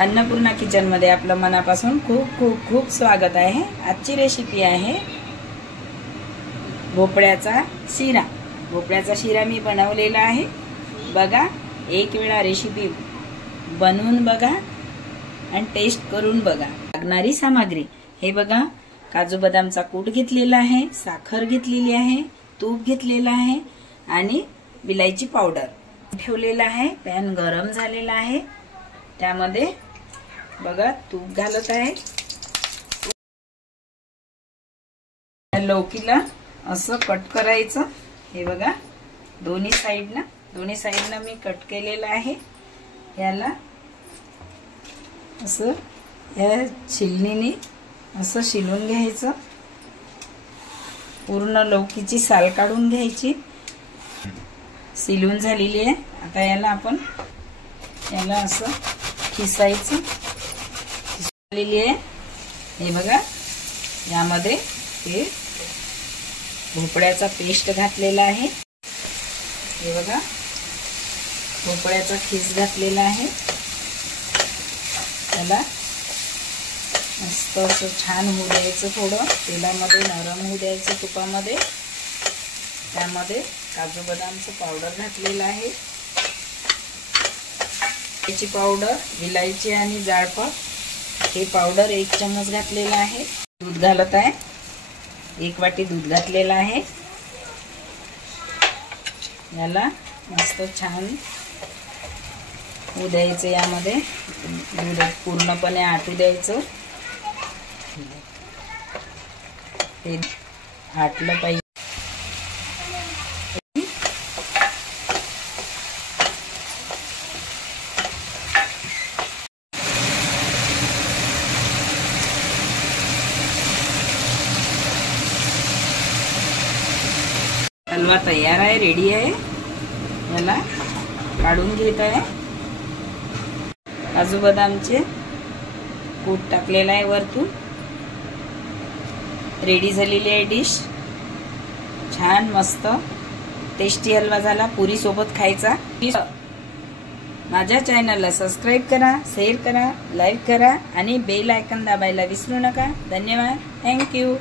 Annapurna kitchen मध्ये आपलं मनापासून खूप खूप खूप स्वागत आहे। आजची रेसिपी आहे भोपळ्याचा शिरा। भोपळ्याचा शिरा मी बनवलेला आहे। बघा, एक वेळा रेसिपी बनवून बघा आणि टेस्ट करून बघा। लागणारी सामग्री हे बघा, काजू बदामचा कूट घेतलेला आहे, साखर घेतलेली आहे, तूप घेतलेला आहे आणि विलायची पावडर ठेवलेला आहे। पॅन गरम झालेला आहे, त्यामध्ये बघा तूप घालत आहे। लौकीला असं कट करायचं। हे बघा, दोन्ही साइडना मी कट केलेला आहे। याला असं या छिलनीने असं शिलून घ्यायचं। पूर्ण लौकीची साल काढून घ्यायची। शिलून झालेली आहे। आता याला असं खिसायचं। खिसलेली आहे। हे बघा, यामध्ये हे भोपळ्याचा पेस्ट घातलेला आहे। हे बघा, भोपळ्याचा खीस घातलेला आहे। त्याला मस्त असं छान होऊ द्यायचं। थोडं तेलामध्ये नरम होऊ द्यायचं तुपामध्ये। त्यामध्ये काजू बदामचं पावडर घातलेलं आहे। याची पावडर, विलायची आणि जायफळ हे पावडर 1 चम्मच घातलेला आहे। दूध घालत आहे, 1 वाटी दूध घातलेला आहे। याला मस्त छान होऊ द्यायचं। यामध्ये दूध पूर्णपणे आटू द्यायचं। हे आटलं पाहिजे। हलवा तयार आहे, रेडी आहे। याला काढून घेत आहे। काजू बदामचे कूट टाकलेला आहे वरतून। रेडी झालेली आहे डिश। छान मस्त टेस्टी हलवा झाला। पुरी सोबत खायचा। माझ्या चॅनलला सबस्क्राइब करा, शेअर करा, लाईक करा आणि बेल आयकॉन दाबायला विसरू नका। धन्यवाद। Thank you.